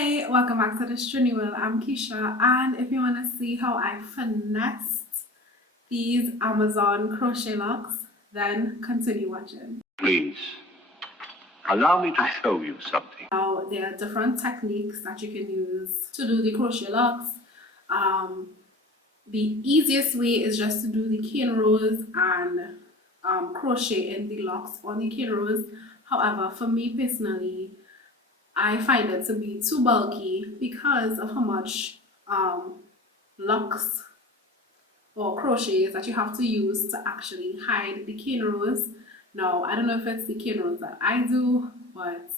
Hey, welcome back to the Trini World. I'm Keisha, and if you want to see how I finessed these Amazon Crochet Locs, then continue watching. Please, allow me to show you something. Now, there are different techniques that you can use to do the Crochet Locs. The easiest way is just to do the cane rows and crochet in the locks on the cane rows. However, for me personally, I find it to be too bulky because of how much locks or crochets that you have to use to actually hide the cane rows. Now, I don't know if it's the cane rows that I do, but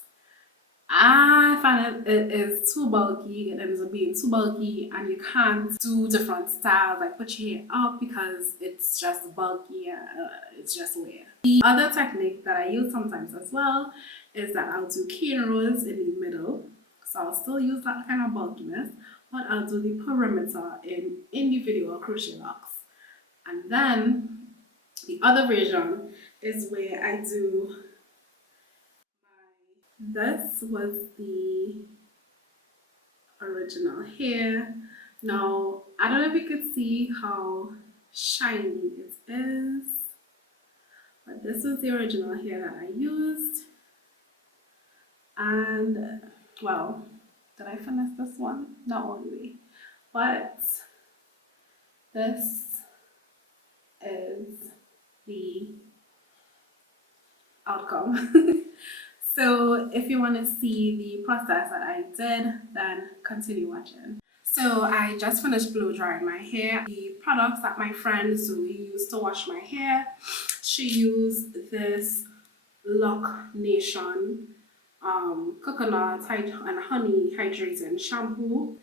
I find it is too bulky. It ends up being too bulky, and you can't do different styles like put your hair up because it's just bulky. It's just weird. The other technique that I use sometimes as well is that I'll do cane rows in the middle. So I'll still use that kind of bulkiness, but I'll do the perimeter in individual crochet locks. And then the other version is where I do this was the original hair. Now, I don't know if you could see how shiny it is, but this was the original hair that I used. And, well, did I finesse this one? Not all the way. But this is the outcome. So if you want to see the process that I did, then continue watching. So I just finished blow drying my hair. The products that my friend Zoe used to wash my hair, she used this Loc Nation coconut and honey hydrating shampoo.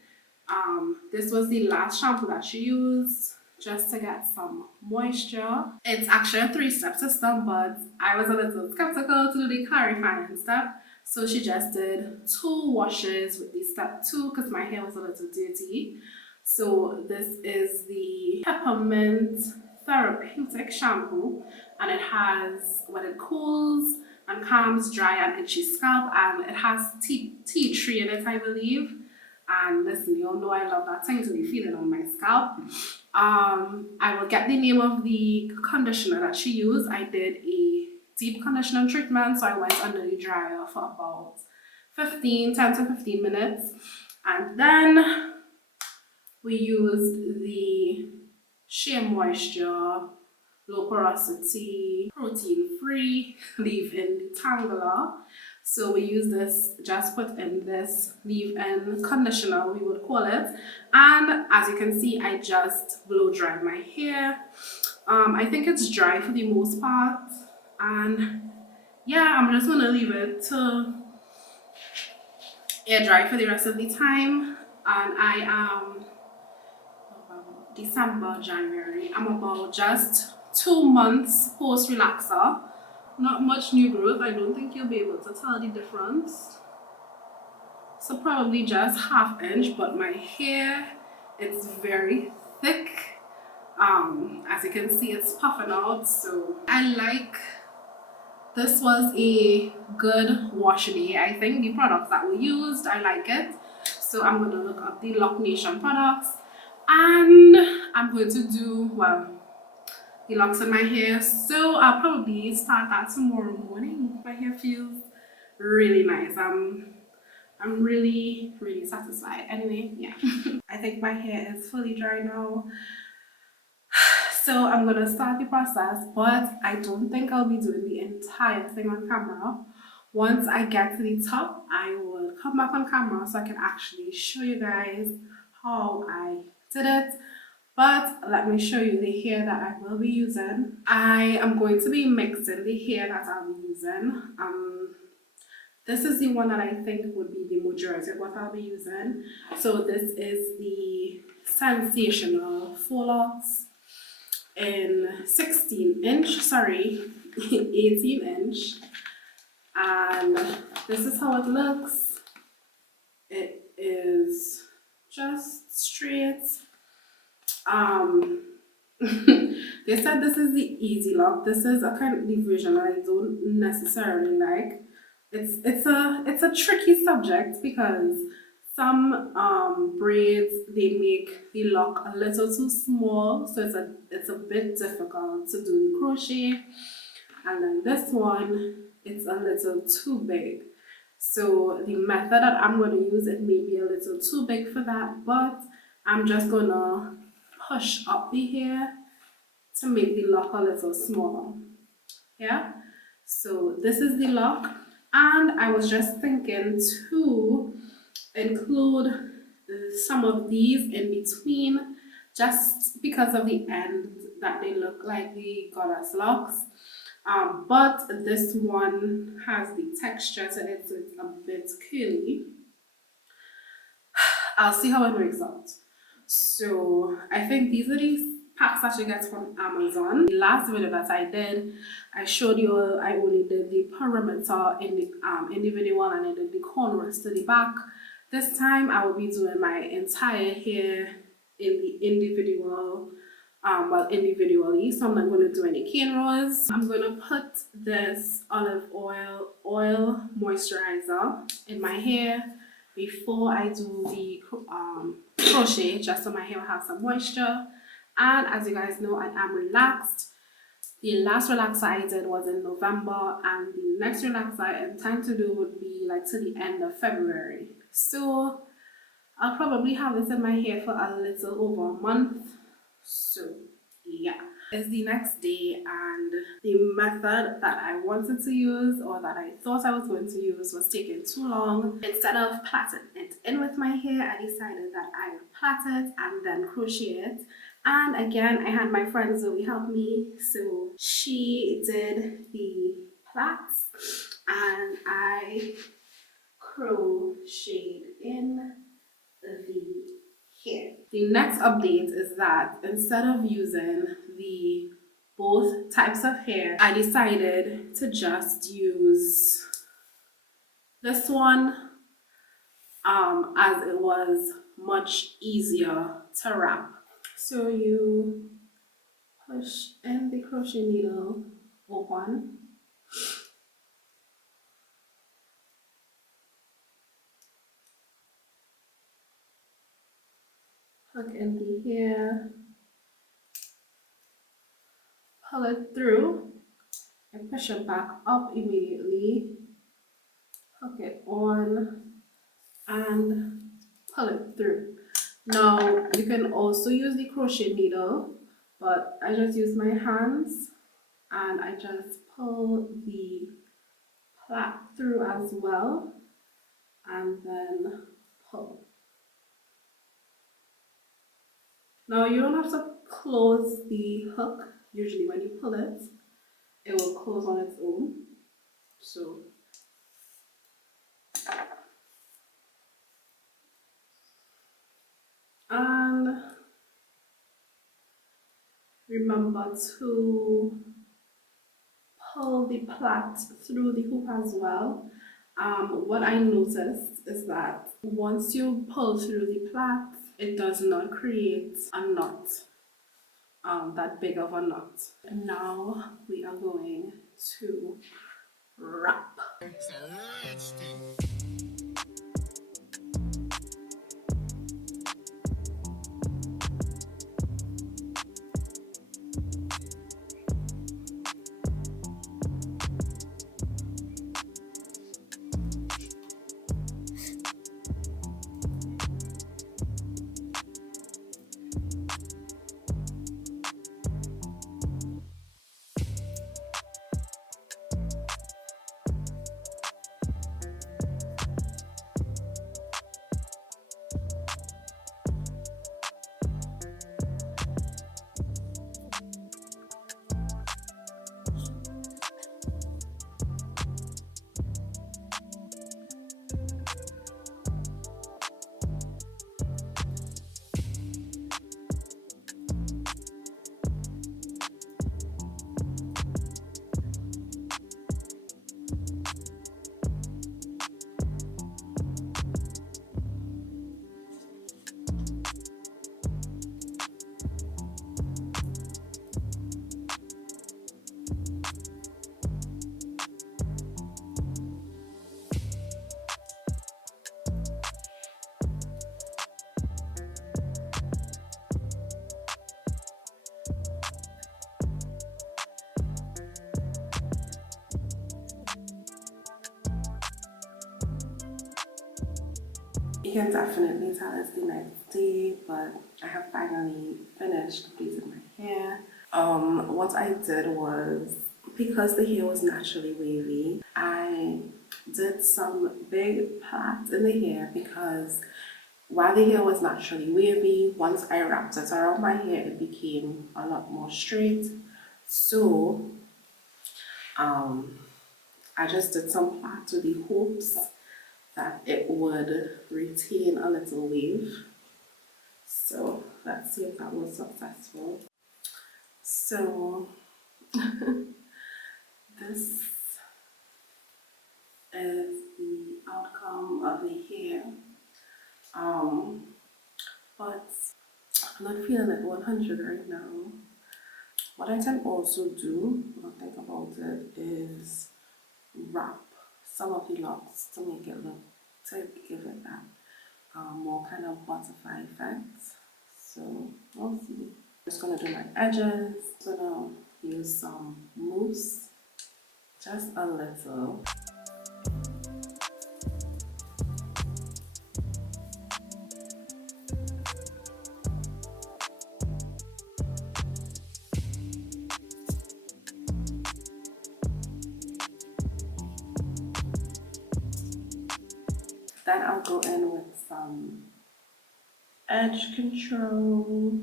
This was the last shampoo that she used just to get some moisture. It's actually a 3-step system, but I was a little skeptical to do the clarifying step, so she just did 2 washes with the step 2 because my hair was a little dirty. So this is the Peppermint Therapeutic Shampoo, and it has when it cools and calms dry and itchy scalp, and it has tea tree in it, I believe. And listen, you all know I love that tingly feeling on my scalp. I will get the name of the conditioner that she used. I did a deep conditioning treatment, so I went under the dryer for about 10 to 15 minutes. And then we used the Shea Moisture Low Porosity Protein Free Leave-In Detangler. So we use this, just put in this leave-in conditioner, we would call it. And as you can see, I just blow dried my hair. I think it's dry for the most part. And yeah, I'm just gonna leave it to air dry for the rest of the time. And I am December, January. I'm about just 2 months post relaxer. Not much new growth. I don't think you'll be able to tell the difference. So probably just 1/2 inch, but my hair is very thick. As you can see, it's puffing out. So I like this was a good wash day. I think the products that we used, I like it. So I'm gonna look up the Loc Nation products, and I'm going to do the locks in my hair, so I'll probably start that tomorrow morning. My hair feels really nice. I'm really satisfied. Anyway, yeah. I think my hair is fully dry now, so I'm gonna start the process, but I don't think I'll be doing the entire thing on camera. Once I get to the top, I will come back on camera so I can actually show you guys how I did it. But let me show you the hair that I will be using. I am going to be mixing the hair that I'll be using. This is the one that I think would be the majority of what I'll be using. So this is the Sensational Faux Locs in 18 inch. And this is how it looks. It is just straight. They said this is the easy lock. This is a kind of the version that I don't necessarily like. It's a tricky subject because some braids, they make the lock a little too small, so it's a bit difficult to do the crochet. And then this one, it's a little too big. So the method that I'm going to use, it may be a little too big for that, but I'm just going to push up the hair to make the lock a little smaller. Yeah, so this is the lock, and I was just thinking to include some of these in between, just because of the end that they look like the goddess locks. But this one has the texture to it, so it's a bit curly. I'll see how it works out. So I think these are these packs that you get from Amazon. The last video that I did, I showed you I only did the perimeter in the video and I did the cornrows to the back. This time I will be doing my entire hair in the individual, individually. So I'm not going to do any cornrows. I'm going to put this olive oil moisturizer in my hair before I do the crochet, just so my hair will have some moisture. And as you guys know, I am relaxed. The last relaxer I did was in November, and the next relaxer I intend to do would be like to the end of February. So I'll probably have this in my hair for a little over a month. So yeah, it's the next day, and the method that I wanted to use, or that I thought I was going to use, was taking too long. Instead of plaiting it in with my hair, I decided that I would plait it and then crochet it. And again, I had my friend Zoe help me, so she did the plaits and I crocheted in the hair. The next update is that instead of using the both types of hair, I decided to just use this one, as it was much easier to wrap. So you push in the crochet needle open, hook in the hair, pull it through, and push it back up immediately, hook it on, and pull it through. Now you can also use the crochet needle, but I just use my hands and I just pull the plait through as well, and then pull. Now you don't have to close the hook. Usually when you pull it, it will close on its own. So and remember to pull the plait through the hoop as well. What I noticed is that once you pull through the plait, it does not create a knot, that big of a knot. And now we are going to wrap. You can definitely tell it's the next day, but I have finally finished completing my hair. What I did was, because the hair was naturally wavy, I did some big plaits in the hair because while the hair was naturally wavy, once I wrapped it around my hair, it became a lot more straight. So I just did some plaits with the hopes that it would retain a little wave. So let's see if that was successful. So this is the outcome of the hair. But I'm not feeling it 100 right now. What I can also do, when I think about it, is wrap some of the locks to make it look, to give it that more kind of butterfly effect. So we'll see. I'm just gonna do my edges. I'm gonna use some mousse, just a little. Then I'll go in with some edge control.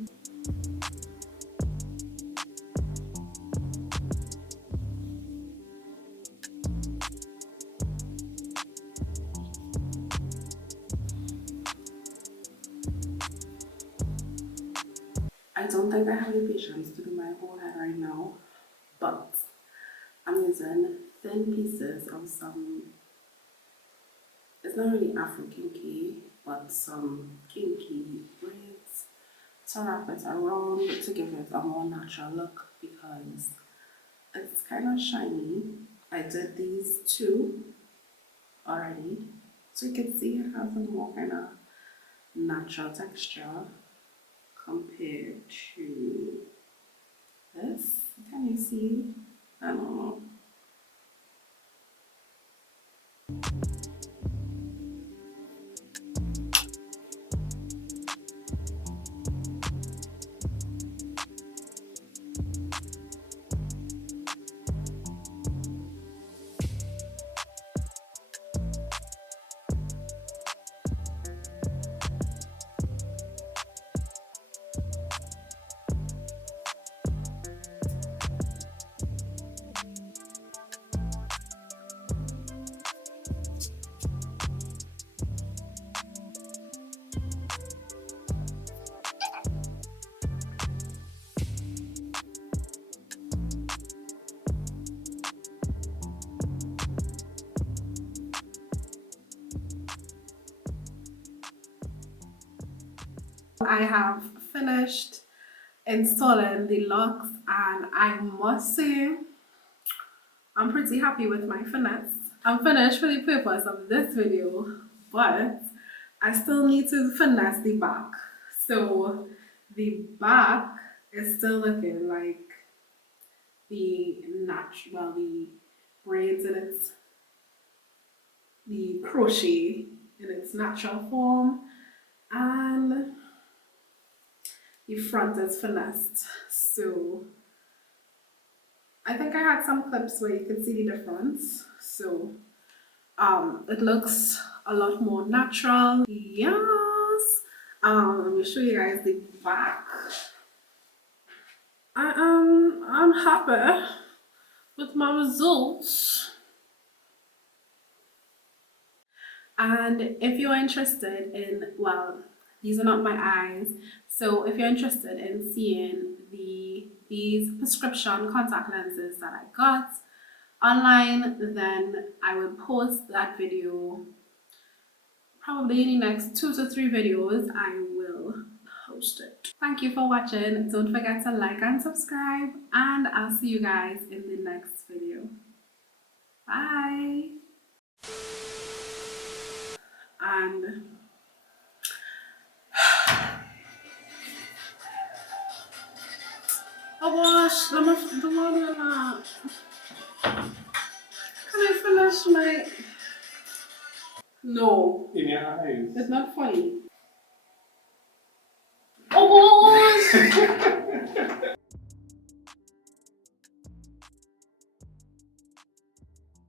I don't think I have the patience to do my whole head right now, but I'm using thin pieces of some, it's not really Afro kinky, but some kinky braids to wrap it around to give it a more natural look because it's kind of shiny. I did these two already, so you can see it has a more kind of natural texture compared to this. Can you see? I don't know. I have finished installing the locks and I must say I'm pretty happy with my finesse. I'm finished for the purpose of this video, but I still need to finesse the back. So the back is still looking like the natural, the braids in its, the crochet in its natural form, and the front is finessed. So I think I had some clips where you could see the difference. So it looks a lot more natural. Yes. Let me show you guys the back. I'm happy with my results. And if you're interested in, well, these are not my eyes. So if you're interested in seeing these prescription contact lenses that I got online, then I will post that video probably in the next 2 to 3 videos. I will post it. Thank you for watching. Don't forget to like and subscribe, and I'll see you guys in the next video. Bye. And oh gosh, let me do that. Can I finish my No, In your eyes. it's not funny.